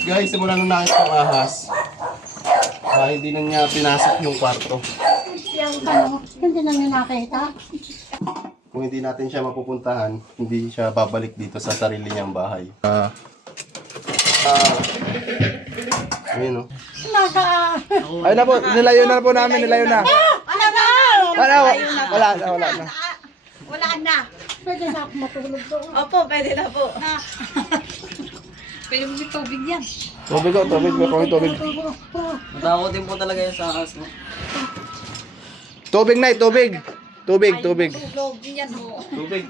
Guys, simula nung nakita ng ahas, hindi na niya pinasok yung kwarto. Hindi na niya nakita. Kung hindi natin siya mapupuntahan, hindi siya babalik dito sa sarili niyang bahay. Ayun o. Ayun na po, nilayo na po namin, nilayo na. Wala na. Wala na. Pwede na ako matulog doon. Opo, pwede na po. Pwede mo may tubig yan. Tubig ko, tubig. Matao din po talaga yung sa ahas, no? Tubig na, tubig. Tubig. Tubig yan ho. Tubig.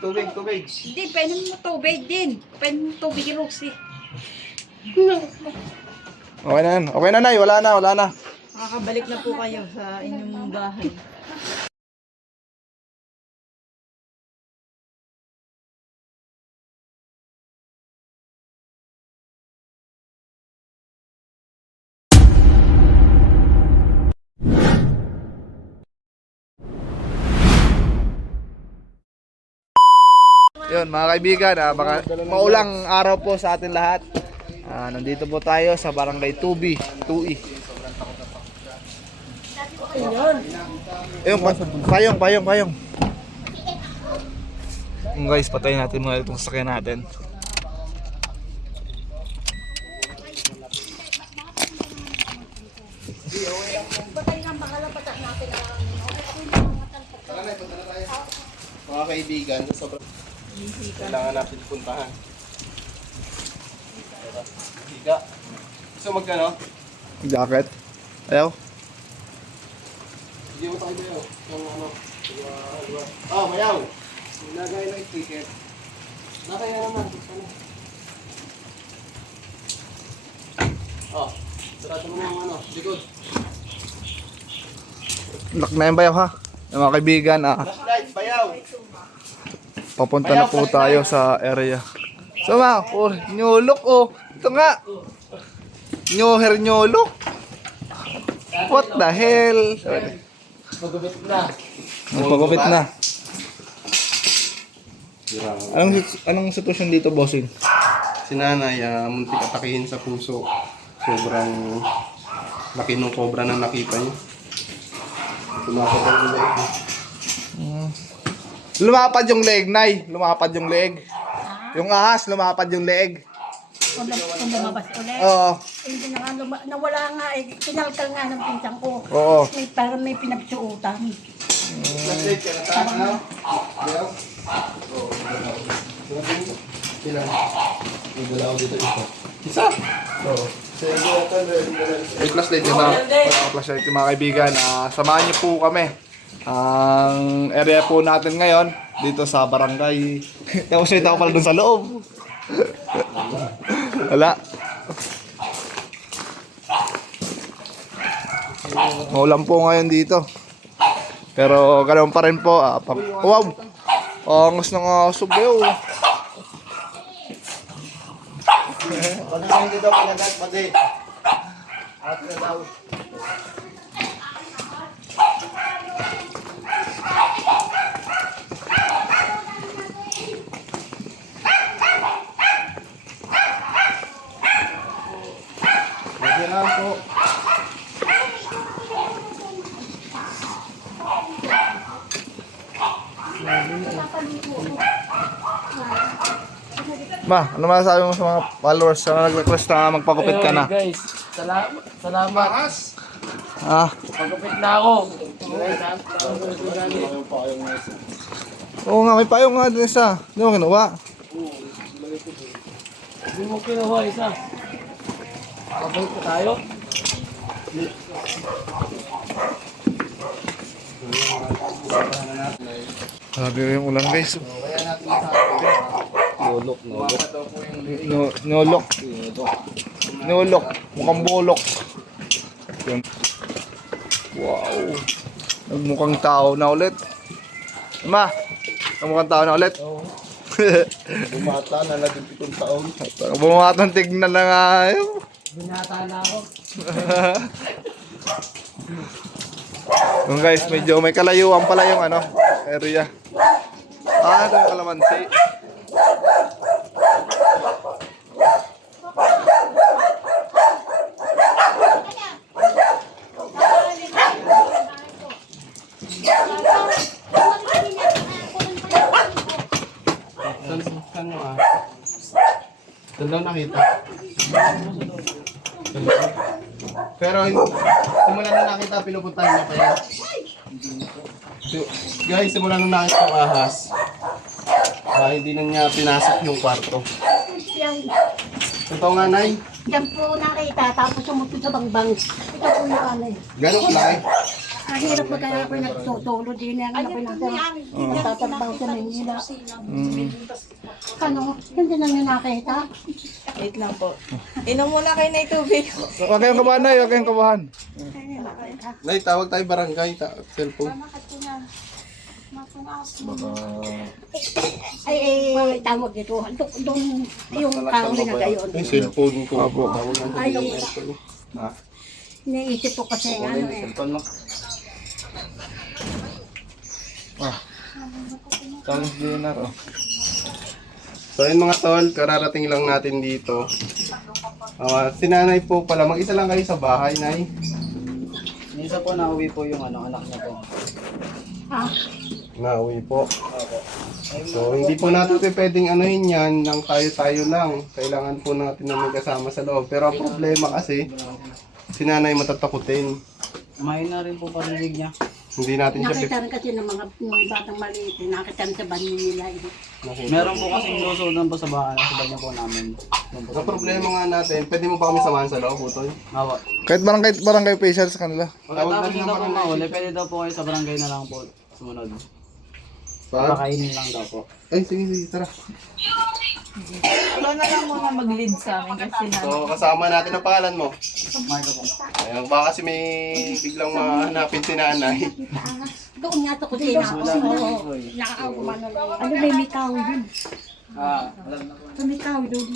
Hindi, pwede mo tubig din. Pwede mo tubig yung Roxy. Okay na yan. Okay na, Nay. Wala na. Makakabalik na po kayo sa inyong bahay. Yun, mga kaibigan, maulang araw po sa atin lahat. Nandito po tayo sa Barangay Tubi, Tui. Ayun, payong. Yung guys, patayin natin muna itong sasakyan natin. Mga kaibigan, sobrang kailangan natin puntahan. Higa. Gusto magkano? Jacket. Ayaw. Hindi mo tayo bayaw. Yung ano. Bayaw. Nilagay na yung ticket. Nakaya naman. Sarado mo ng ano. Likod. Lock na yung bayaw ha. Yung mga kaibigan, Flashlight, bayaw. papunta na po tayo sa area. So nyolok Ito nga. Nyolok. What the hell? Magpagupit na. Anong sitwasyon dito, bossing? Si nanay, muntik atakihin sa puso. Sobrang laki ng cobra na nakita niya. Tumakot ang leg. Lumapad yung leg, Nay. Lumapad yung leg. Yung ahas, lumapad yung leg. Kung lumabas ulit. Oo. Hindi na nga, nawala nga eh. Kinalkal nga ng pinsang ko. Oo. Parang may pinagsuutan. Flashlight ka na tayo. Bayaw. Ilan? Igalaw dito isa. Isa? Oo. May flashlight yun na. Wala flashlight yung mga kaibigan. Samahan niyo po kami. Ang area po natin ngayon dito sa barangay. Tapos siya tao pala dun sa loob. Wala. Maulan po ngayon dito. Pero ganoon pa rin po. Wow! Angas ng aso bayo. Wala na hindi daw palagat pati. At na daw. Nagyan po. Ma, ano masasabi mo sa mga followers na nag-request na magpagupit ka na? Guys, salamat. Pagupit na ako. Oo nga, may payong nga din isa. Hindi mo kinuha. Hindi mo kinuha isa. Pagupit pa tayo. Sabi yung ulan guys. Kaya natin masabi. Nyolok. Mukhang bolok. Yun. Wow. Nagmukhang tao na ulit. Ma, nagmukhang tao na ulit. Bumata na lang 7 taon. Bumatang tignan na nga. Binata na ako. Yung guys, medyo may kalayuan pala yung area. Ito yung kalamansi. nakita. Pero simula nung nakita, pinupuntahan niya pa yan. So, guys, simula nung nakita yung ahas, hindi na niya pinasok yung kwarto. Yan, Totoo nga, Nay. yan po nakita, tapos sumutod sa bangbang. Ito po yung ano eh. Gano'ng kalaki? Ang hirap mo kaya ako nagtutulog din yan. Ano ko nasa nagtatrabaho sa Manila. Ano, hindi na niyo nakita. Wait lang po. Inom muna kayo na tubig. Huwag kayong kabahan na, huwag kayong kabahan. Nay, tawag tayo barangay, cellphone. Ay, tawag dito. Doon yung kahoy na gayon. Yung cellphone ko. Opo. Tawag lang Ay, sa cellphone. naisip ko kasi ano eh. Cellphone mo. Challenge dinner, oh. So yun mga tol, kararating lang natin dito. Si nanay po pala, mag-isa lang kayo sa bahay, Nay. Minsan po nauwi po yung anak niya po. Ah, Nauwi po. So hindi po natin pwedeng anuhin yan, nang tayo-tayo lang. Kailangan po natin na may kasama sa loob. Pero ang problema kasi, si nanay matatakutin. Mahina rin po parinig niya. Hindi natin siya nakita rin kasi ng mga ng batang maliit. Nakita rin sa banyo nila. nakita. Meron po kasing lusunan po sa bahay, sa banyo po namin. Doon po Sa problema nga natin, pwede mo ba kami samahan sa loob, Utoy? Awa. Kahit barangay official sa kanila. Pagkatapos Tawag na daw po lang mahuli, pwede daw po kayo sa barangay na lang po sumunod. Pa? Pakainin lang daw po. Ay, sige, tara. Ikaw na lang muna mag-lead sa amin kasi na. So, kasama natin ang pangalan mo. Marco po. Ayun, baka kasi may biglang mahanapin si nanay. Doon nga ito kasi na ako. Nakakaumano lang. Ano may mikaw yun? Alam na po. Sa mikaw doon.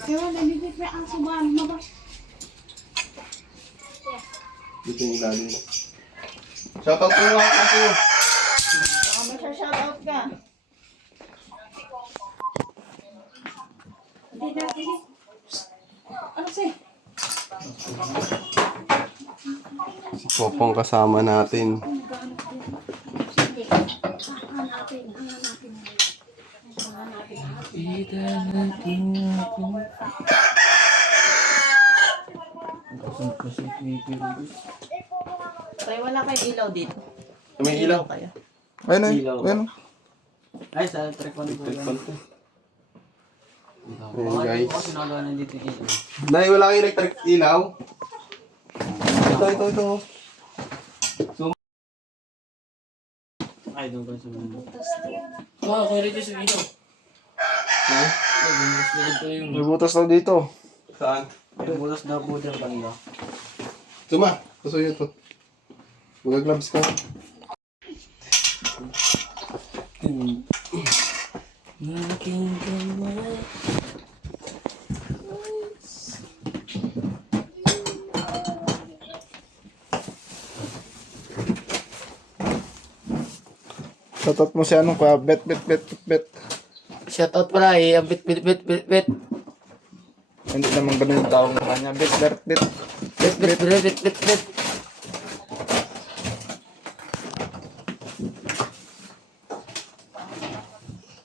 Pero nalibig na ang sumahan mo ba? Dito yung ilalim. Shoutout po nga kasi. Baka may shoutout ka. Ano siya? Si Popong kasama natin. Tay, wala kayong ilaw dito. May ilaw. Kaya. Ayun, Ilaw. ayun. Ay, sa electric fan po yan. Ayun Baka guys. po kasi nagawa nandito yung ilaw. Nay, wala kang electric ilaw? Ito. Ay, doon po sa mga. Oo, kaya rito sa ilaw. Ha? Ay, bumas na dito yung... May butas daw dito. Saan? May bulas daw po dyan kanila. Suma, kasuyo to. Mag-gloves ka. Nakinggan. Shoutout mo si anong kuya, bet. Shoutout pala eh, ang bit. Hindi naman ganun yung tawag ng kanya. Bet. Bet.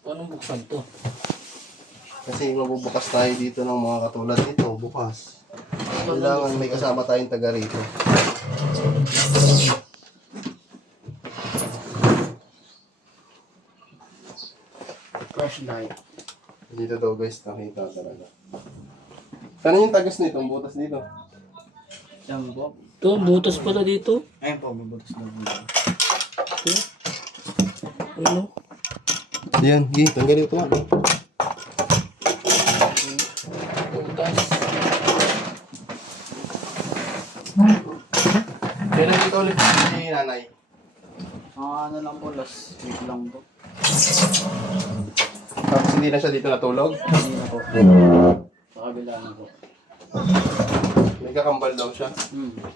Anong buksan to? Kasi mabubukas tayo dito ng mga katulad nito, bukas. Kailangan may kasama tayong taga rito. Flashlight. Dito daw guys, nakita talaga. Saan yung tagas nito? Ang butas dito. Yan po. Ito, butas pala dito. Ayun po, may butas daw po. Ano? Yan, tanggalin ito nga. Butas. Kailan dito ulit si nanay? Ano lang po, last week lang po. Tapos hindi na siya dito natulog? Hindi na po. Sa kabila na po. May kakambal daw siya. Ano ba?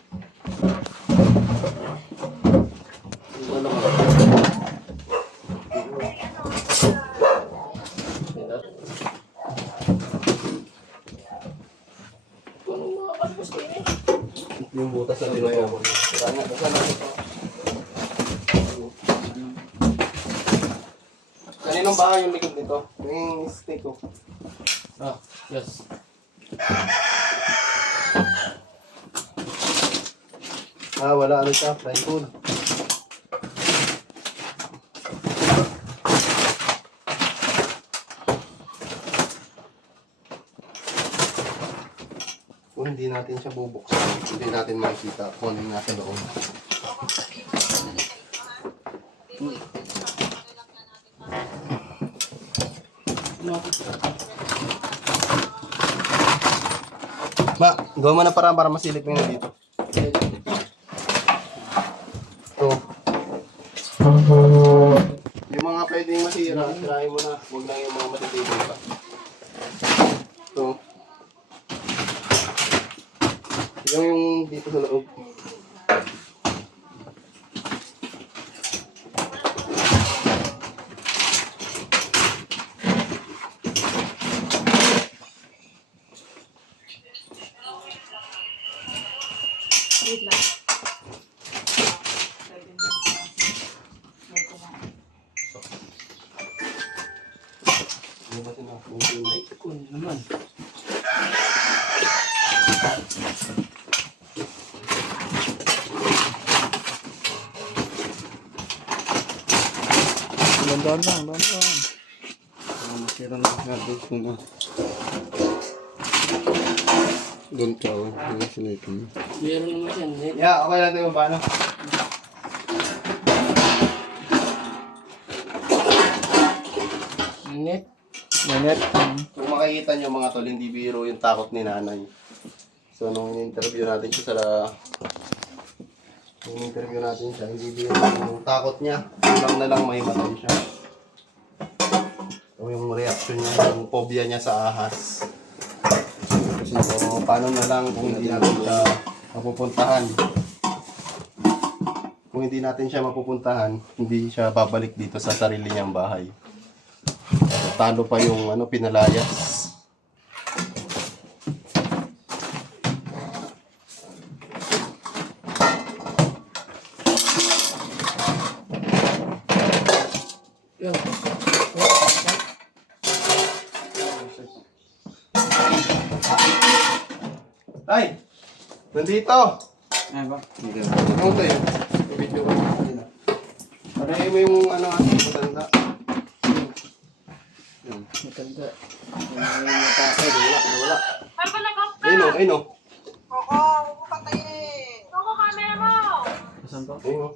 Yung butas na tinutubo. Sana ito. Kanino ng bahay yung likod nito. Yung stick ko. Ah, yes. Wala ano siya, tripod. Kung hindi natin siya bubuksan, hindi natin makikita kung ano yung nasa loob. Ma, gawa mo na para masilip mo yun dito. Ito. Yung mga pwedeng masira, sirahin mo na. Huwag lang yung mga matitibay pa. Ito. Yung dito sa loob. Wait lang. Ano ba sinabi? Kung naman. Dandan lang, dandan. Masira na natin ito na. Doon ka, yung sinipin mo. Meron naman yan. Eh. Yeah, okay lang ito yung paano. Init. Minute. Kung makikita nyo mga tol, hindi biro yung takot ni nanay. So, nung in-interview natin siya hindi biro yung takot niya. Kulang na lang may matay siya. So, yung reaction niya, yung phobia niya sa ahas. So, paano na lang kung hindi natin siya mapupuntahan. Kung hindi natin siya mapupuntahan, hindi siya babalik dito sa sarili niyang bahay. Talo pa yung pinalayas. Yan. Ay! Nandito! Ay ba? Ano tayo? Video ko na kanina. Pareho mo yung matanda. Matanda. Wala. Ayun o, ayun o. Saan ba? Ayun o.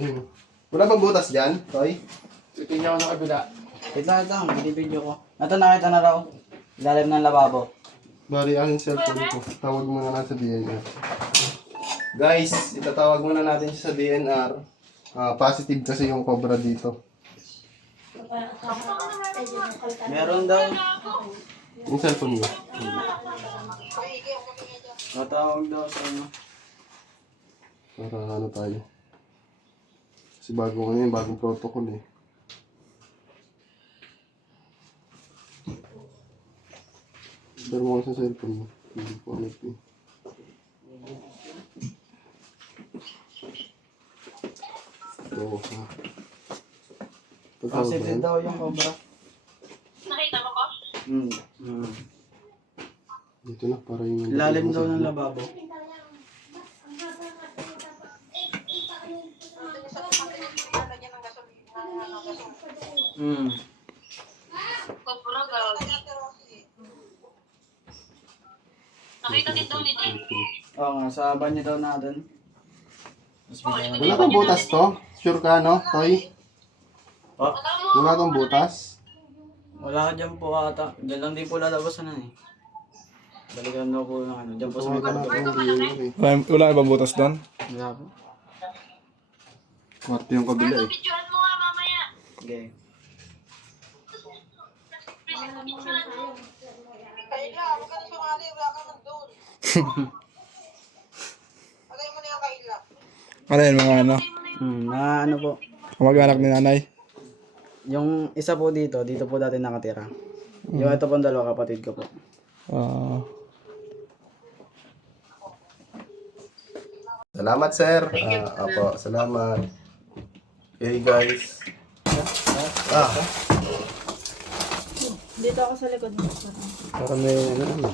Ayun o. Wala bang butas dyan, Toy? Titingnan ko na kabila. Wait lang, binibidyo ko. Ito nakita na raw. Ilalim ng lababo. Bari, ang cellphone ko. Tawag muna natin sa DNR. Guys, itatawag muna natin siya sa DNR. Positive kasi yung cobra dito. Meron daw. Yung cellphone mo. Tatawag daw sa ano. Para tayo. Kasi bagong protocol eh. Pero mo sa cellphone mo. Hindi ko alam eh. Ito ha. Positive daw yung cobra. Nakita mo ko? Dito na para yung... Ilalim daw ng lababo. Nakita din daw ni Jim. Oo nga, sa banyo daw natin. Wala kang butas to? Sure ka no, Toy? Oh, Wala kang butas? wala ka dyan po ata. Diyan lang din po lalabasan na eh. Balikan daw po ng ano. Diyan po sa may Wala kanto. kang DNR eh. Wala ibang butas doon? Wala po. Kwarto yung kabila eh. Picturean mo nga mamaya. Okay. Ano yun mga ano? Na ano po. Kamag-anak ni nanay? Yung isa po dito po dati nakatira. Yung ito pong dalawa kapatid ko po. Salamat sir. Apo, salamat. Okay guys. Ah, Dito ako sa likod mo. para may ano.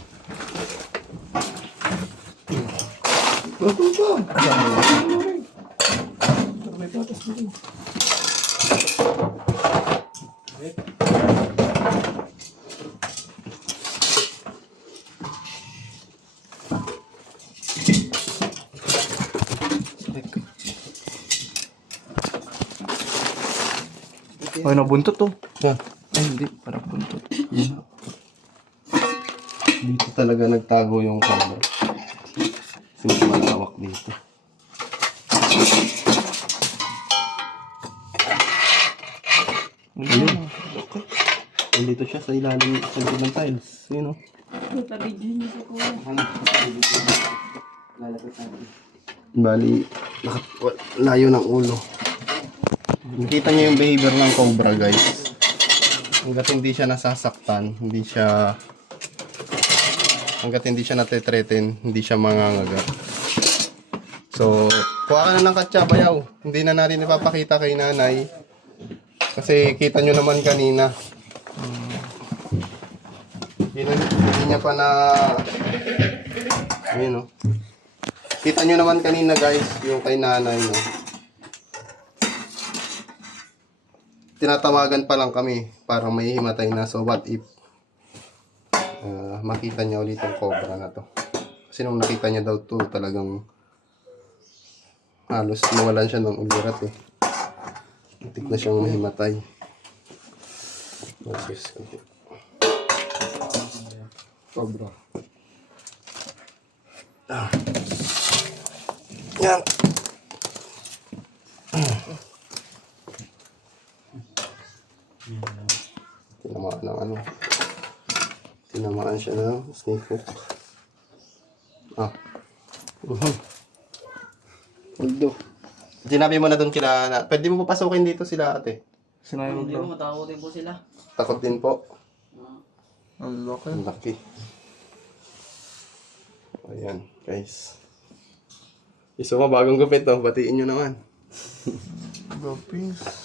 Ay, nabuntot to. Yan. Ay, hindi. Parang buntot. Dito talaga nagtago yung camera. Kasi mas malawak dito. Ayun. Okay. Nandito siya sa ilalim sa likod ng tiles. Yun o. Bali, layo ng ulo. Nakita niyo yung behavior ng cobra guys. Hanggat hindi siya nasasaktan, hanggat hindi siya nate-threaten, hindi siya mangangagat. So, kuha ka na ng katsabayaw. Hindi na natin ipapakita kay nanay. Kasi kita nyo naman kanina. Hindi niya pa na... Ayun o. Kita nyo naman kanina guys, yung kay nanay. No? Tinatawagan pa lang kami. Parang may himatay na. So what if makita niya ulit yung cobra na to. Kasi nung nakita niya daw to, talagang halos nawalan siya ng ulirat eh. Muntik na siyang mahimatay. Cobra. Ah. Yan. Tinamaan ng ano. Tinamaan siya ng snake hook. Ah. Uldo. Sinabi mo na doon kila na. Pwede mo papasukin dito sila ate. Sinayang Hindi lang. mo matakotin po sila. Takot din po. Ang laki. Ang laki. Ayan, guys. Gusto mo bagong gupit to, batiin nyo naman. Gapis.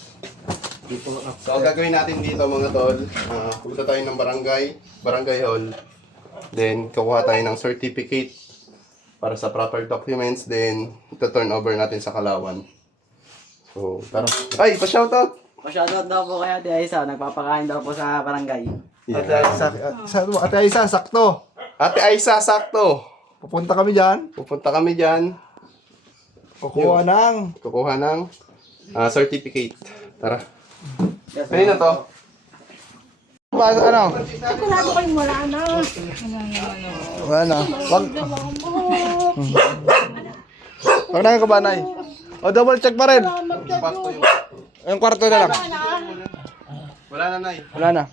So, ang gagawin natin dito mga tol, pupunta tayo ng barangay hall. Then, kukuha tayo ng certificate para sa proper documents. Then, ito-turn over natin sa Kalawan. So, tara. Ay, pa-shoutout! Pa-shoutout daw po kaya Ate Aisa. Nagpapakain daw po sa barangay. Ate Aisa, sakto. Ate Aisa, sakto! Pupunta kami dyan. Pupunta kami dyan. Kukuha ng... Kukuha ng certificate. Tara. Kanina to? Ano? Sigurado kayo wala na. Wala na. Wag na ka ba, Nay? O, double check pa rin. Yung kwarto na lang. Wala na, Nay. Wala na.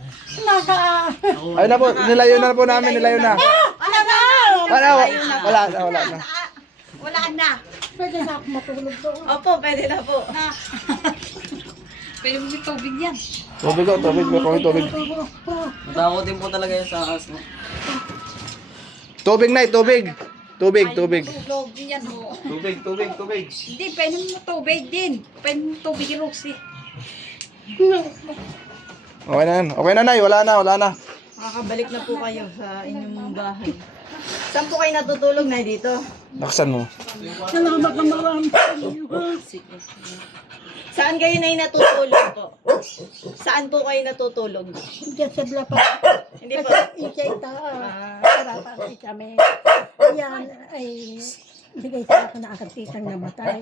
Ayun na po, nilayo na po namin, nilayo na. Wala na. Wala na. Pwede na ako matulog doon. Opo, pwede na po. Pwede mo may tubig yan. Tubig. Tubig. Matakotin po talaga yung sa asma. Tubig, Nay, tubig. Tubig. Tulog yan mo. Tubig. Hindi, pwede mo tubig din. Pwede mo tubig yung Roxy. Okay na yan. Okay na, Nay, wala na. Makakabalik na po kayo sa inyong bahay. Saan po kayo natutulog na dito? Naksan mo. Salamat na marami. Saan kayo na natutulog po? Saan po kayo natutulog? Diyan sa Blapa. Hindi po. Isa ita. Harapan si kami. Yan ay bigay sa akin na aking titang namatay.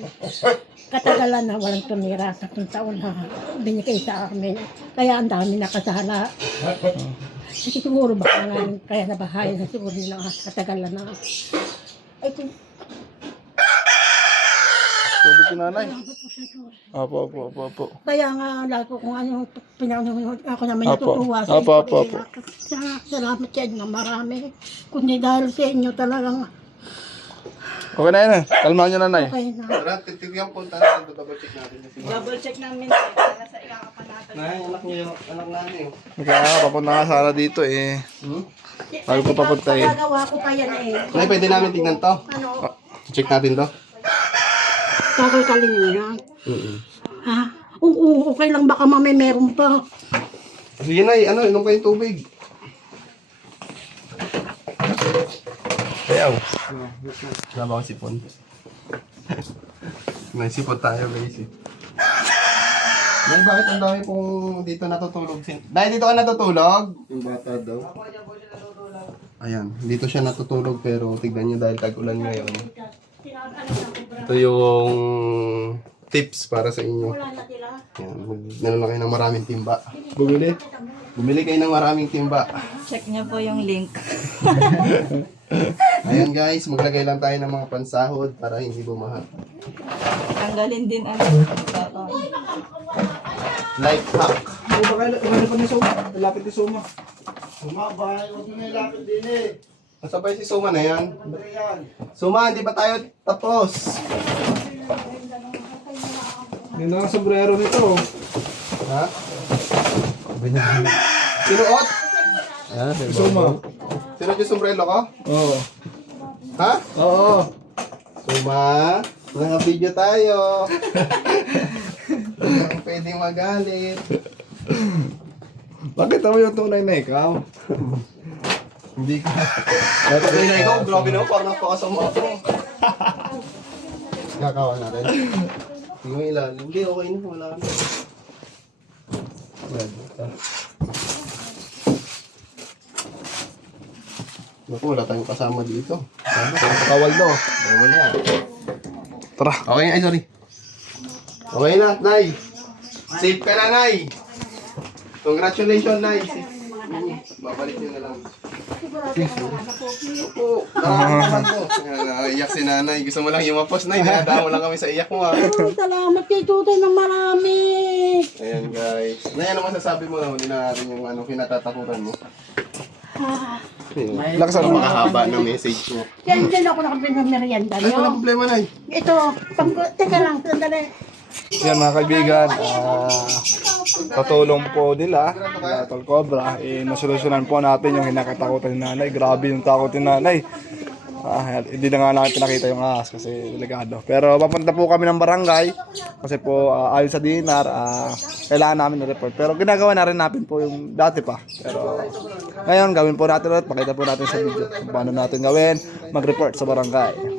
Katagalan na walang tumira sa taon na binigay sa amin. Kaya ang dami nakasala. Kasi siguro ba nga kaya nabahayan na siguro nila katagalan na. Ay kung Tubig si Nanay. Opo. kaya nga lagi ko kung ano pinanunod ako naman Apo. natutuwa sa Apo. Salamat sa inyo na marami. Kundi dahil sa inyo talagang Okay na yan. Kalmahan nyo, Nanay. okay na. Tara, titigyan po tayo. Double check natin. Double check namin para sa ikakapanatan. Nay, anak niyo yung anak namin. Kaya papunta nga sana dito eh. Bago ko papunta eh. Pagagawa ko pa yan eh. Nay, pwede namin tignan to. Ano? Check natin to. Kakalkalin nyo yan. Ha? Oo, okay lang. Baka mamay meron pa. Sige Nay, ano, inom kayong tubig. Ayaw. Wala ba akong sipon? May sipon tayo guys eh. Nay, bakit ang dami pong dito natutulog? Dahil dito ka natutulog? Yung bata daw. Ayan, dito siya natutulog pero tignan nyo dahil tag-ulan ngayon. Ito yung tips para sa inyo. Ayan, meron na kayo ng maraming timba. Bumili kayo ng maraming timba. Check niyo po yung link. Ayan guys, maglagay lang tayo ng mga pansahod para hindi bumaha. Tanggalin din ang Life hack. Lapit ni Suma. Nasabay si Suma na yan. Suma, hindi ba tayo tapos? Yun na ang sombrero nito. Ha? Sinuot? Suma. Sinuot yung sombrero ko? Oo. Ha? Oo. Suma, naka-video tayo. Huwag pwedeng magalit. Bakit mo yung tunay na ikaw? Hindi ka. Pwede na ikaw, grabe naman, parang napakasama ko. Kakawa natin. Hindi mo ilalim. Hindi, okay na, wala na. Naku, wala tayong kasama dito. Kawal do. Bawal yan. Tara. Okay na, ay sorry. Okay na, Nay. Safe ka na, Nay. Congratulations, Nay. Babalik nyo na lang. Opo, nararamdaman ko. Iyak si Nanay. Gusto mo lang imapos, Nay. Dinadaan mo lang kami sa iyak mo, ha. Salamat kay Tutay ng marami. Ayan, guys. Nay, ano masasabi mo na huli na natin yung kinatatakutan mo? Lakas Ano ano makahaba ng message mo? Yan din ako nakapinamerienda Ay, walang nyo. problema, Nay. Ito, teka lang, sandali. Yan mga kaibigan, patulong po nila, Tol Cobra, nasolusyonan po natin yung hinakatakutan ni nanay. Grabe yung takot ni nanay. Hindi na nga natin pinakita yung ahas kasi delikado. Pero papunta po kami ng barangay kasi po ayon sa DNR, kailangan namin i-report. Pero ginagawa na rin natin po yung dati pa. Pero ngayon gawin po natin ulit, pakita po natin sa video kung paano natin gawin, mag-report sa barangay.